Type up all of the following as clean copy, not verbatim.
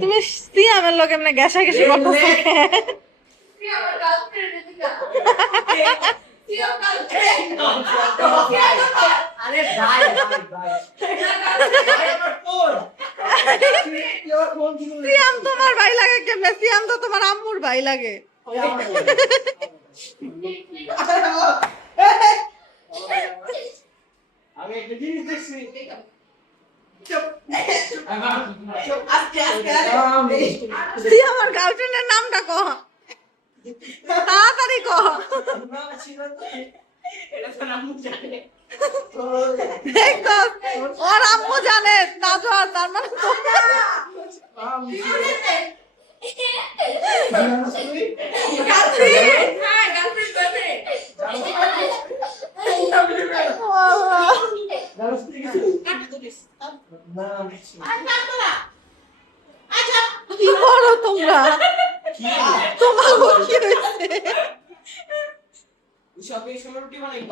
তুমি সিয়ামের লোক এমনি গ্যাসা গ্যাসি করতেছো সিয়াম তোমার ভাই লাগে কেমনে? সিয়াম তো তোমার আম্মুর ভাই লাগে। আমি একটা জিনিস দেখছি। আমার গার্লফ্রেন্ডের নামটা কহ, তাড়াতাড়ি কহ। দেখো ওর আম্মু জানে তাজওয়ার, তার মানে কি করো তোমরা? তোমার কি হয়েছে?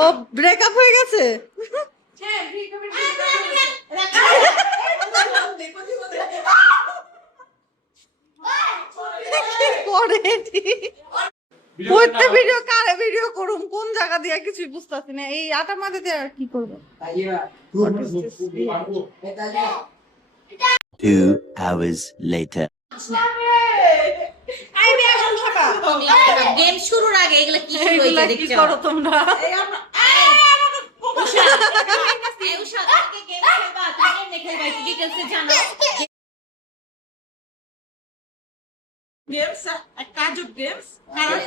ও ব্রেকআপ হয়ে গেছে? ভিডিও কারে ভিডিও করুম, কোন জায়গা দিয়ে কিছুই বুঝতেছি না। এই আটার মাঝে দিয়ে আর কি করবো? 2 hours later. গেম শুরুর আগে এগুলা কি শুরু হইছে কি দেখছো? করো তোমরা? উষা আজকে গেম খেলবা, তুমি গেম খেলবা, একটু ডিটেইলসে জানো। গেমস একটা আজব গেমস, কারণ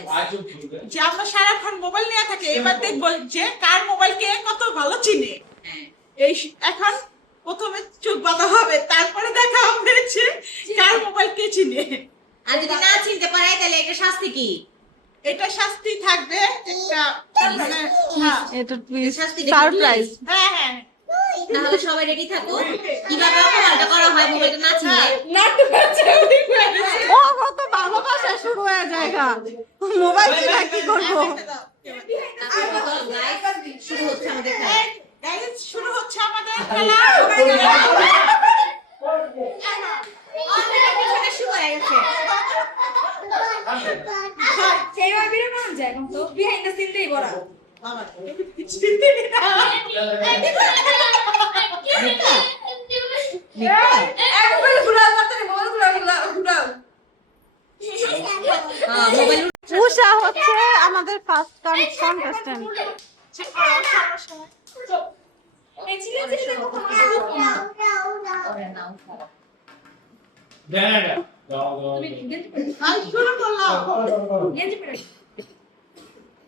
যে আমরা সারাক্ষণ মোবাইল নিয়ে থাকি, এবার দেখবো যে কার মোবাইল কে কত ভালো চিনে। এই এখন প্রথমে চোখ বাঁধা হবে, তারপরে দেখা হবে যে কার মোবাইল কে চিনে। আর যদি না চিনতে পারে তাহলে এটা শাস্তি কি? এটা শাস্তি থাকবে একটা, মানে হ্যাঁ এটা শাস্তি সারপ্রাইজ। হ্যাঁ হ্যাঁ, তাহলে সবাই রেডি থাকো। কিভাবে অপমানটা করা হয় মোবাইলটা না চিনলে? নাটু বাচ্চা ও কত ভালোবাসা শুরু হয়ে যায়। মোবাইল দিয়ে কি করবো? শুরু হচ্ছে আমাদের খেলা। গাইস, শুরু হচ্ছে আমাদের খেলা। পিছনে শুরু হয়ে গেছে। উষা হচ্ছে আমাদের ফার্স্ট কন্টেস্ট্যান্ট।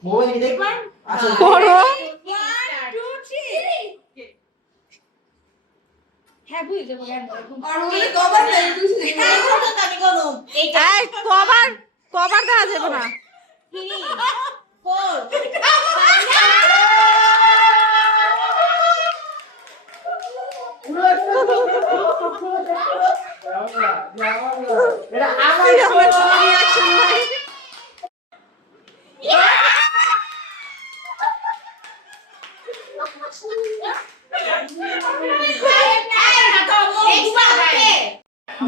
মোবাইল দেখবেন করো। এই কভার দেওয়া যাবে না। এটা আমার রিঅ্যাকশন নাই।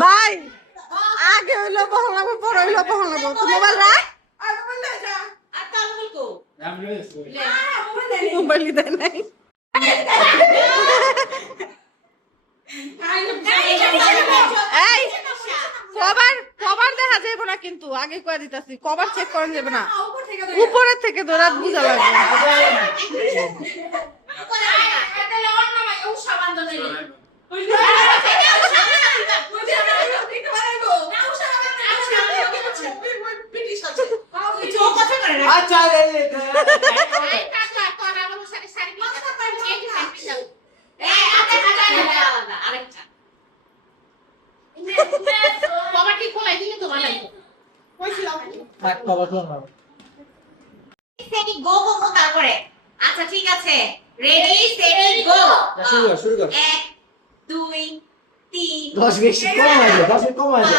ভাই আগে হইলো বহন লাগবে, পরে হইলো বহন লাগবে। তো মোবাইল রাখ। মোবাইলই দেয় নাই। এই কভার দেখা যাবে না, কিন্তু আগে কয়ে দিতেছি কভার চেক করা যাবে না। উপরের থেকে ধরা বুঝা লাগবে। আচ্ছা আচ্ছা ঠিক আছে, রেডি সেট গো। শুরু কর 1 2 3 10 বেশি কম আছে 10 কম আছে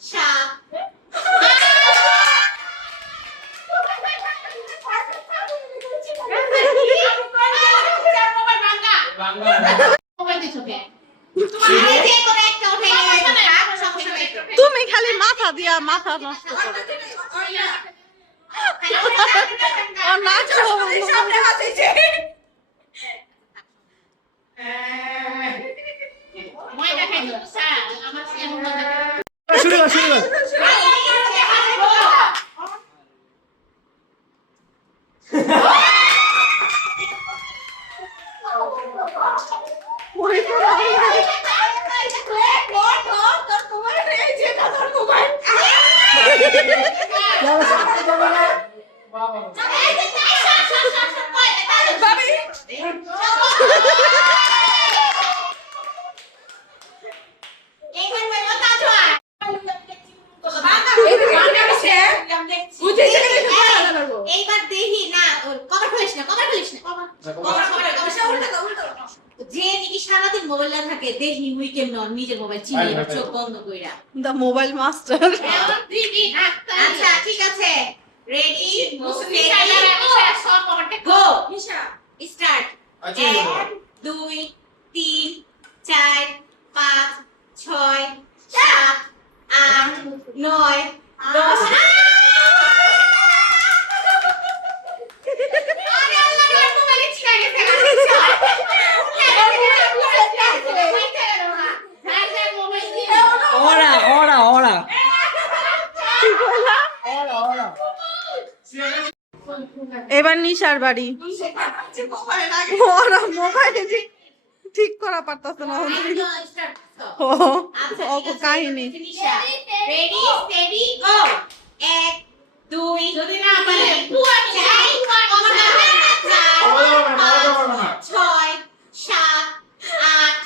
6 7 মোবাইল দিছো কে? তোমার যে কোনো একটা উঠাই নিয়ে তুমি খালি মাথা দিয়া মাথা নষ্ট করো আর নাচো ময়দা খাইছো স্যার আমার এমন মজা শুরু কর এইবার দেখি না কভার খুলিস না যে নাকি সারাদিন মোবাইল থাকে দেখি উইকেন্ড নিজের মোবাইল চিনি চোখ বন্ধ কইরা দ্য মোবাইল মাস্টার আচ্ছা ঠিক আছে রেডি গো স্টার্ট 1 2 3 4 5 6 7 8 9 10 ওরা এবার নিশার বাড়ি ওরা মোবাইল ঠিক করা পারতাছে না ও কাহিনী রেডি স্টেডি গো 1 2 যদি না পারে 6 7 8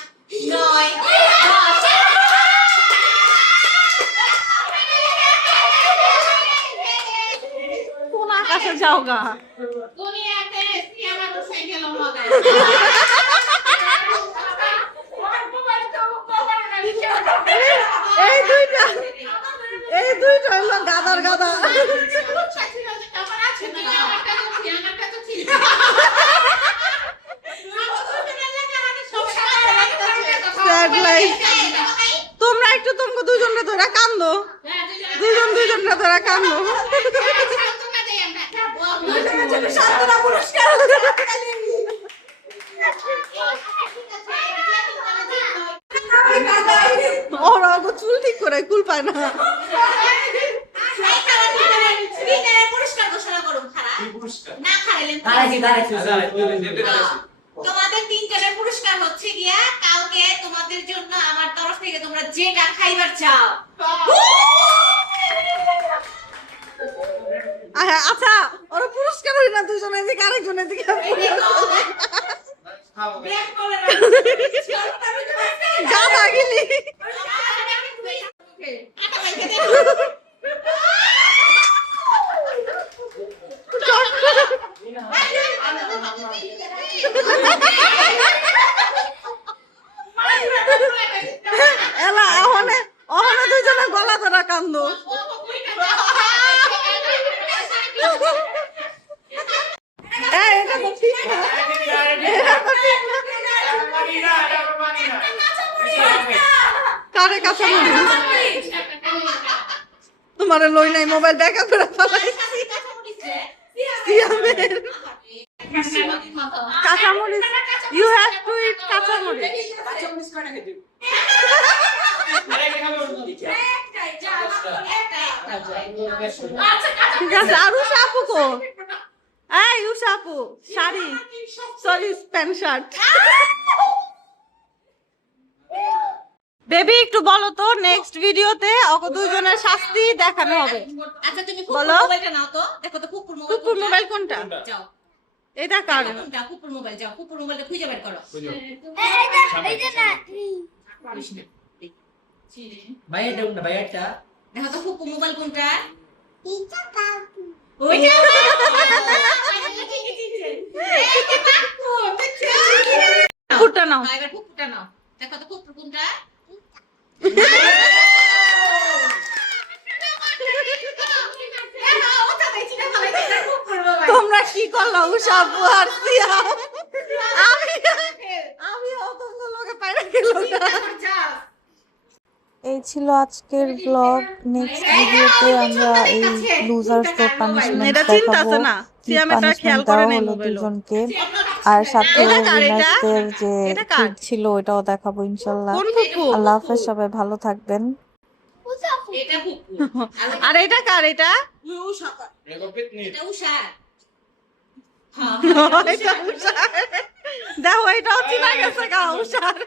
9 কোন আকাশে যাও গা দুনিয়াতে সিনেমা বসে গেল মজা এই দুইটা হলো গাদার গাদা তোমরা একটু তোমাকে দুজনকে ধরে কান্দো দুজনকে ধরে কান্দো ওরা ওকে চুল ঠিক করে কুল পায় না পুরস্কার ঘোষণা করুন খারাপ না খারাইলেন তোমাদের তিনজনের পুরস্কার হচ্ছে গিয়া কালকে তোমাদের জন্য আমার তরফ থেকে তোমরা যেটা খাইবার চাও আচ্ছা ওরা পুরস্কার হই না দুজনের দিকে আরেকজনের দিকে গাদা গিলি এলা ওখানে দুজনে গলা ধরা কান্দো এটা তো ঠিক না কারে কাছে তোমার লই নাই মোবাইল দেখা করে ফেলাইছি সিয়ামের কাঁচামরিচ ইউ হ্যাভ টু ইট কাঁচামরিচ ঠিক আছে আর উষা আপু কো এই উষা আপু sari sorry pant shirt baby একটু বলো তো নেক্সট ভিডিওতে ওকে দুজনের শাস্তি দেখানো হবে আচ্ছা তুমি বলো। মোবাইলটা নাও তো দেখো তো কুকুর মোবাইল কুকুর মোবাইল কোনটা যাও এটা কার কোনটা কুকুর মোবাইল যাও কুকুর মোবাইলটা খুঁজে বের করো ভাইয়াটা দেখো তো কুকুর মোবাইল কোনটা ওইটা কুকুরটা নাও এবার কুকুরটা নাও দেখো তো কুকুর কোনটা তোমরা কি করলা উষা আপু আর সিয়াম আমি অতগুলো লোকে পাইরা গেল এই এই ছিল আজকের ব্লগ। নেক্সট ভিডিওতে আমরা এই লুজার্সদের পানিশমেন্ট এটা দেখাবো। চিন্তাছে না কি সিয়াম এটা খেয়াল পানিশমেন্ট করে দেওয়া নাই হলো মোবাইলও দুজনকে, আর সাথে এটা কার এটা? উইনার্সদের যে এটা কার? ট্রিট ছিল ওটাও দেখাবো ইনশাল্লাহ। কোন ফুপু আল্লাহ হাফেজ, সবাই ভালো থাকবেন। এটা পুপু আর এটা কার এটা এটা উষা এটা উষার। দেখো এটাও চিনা গেছে গা উষার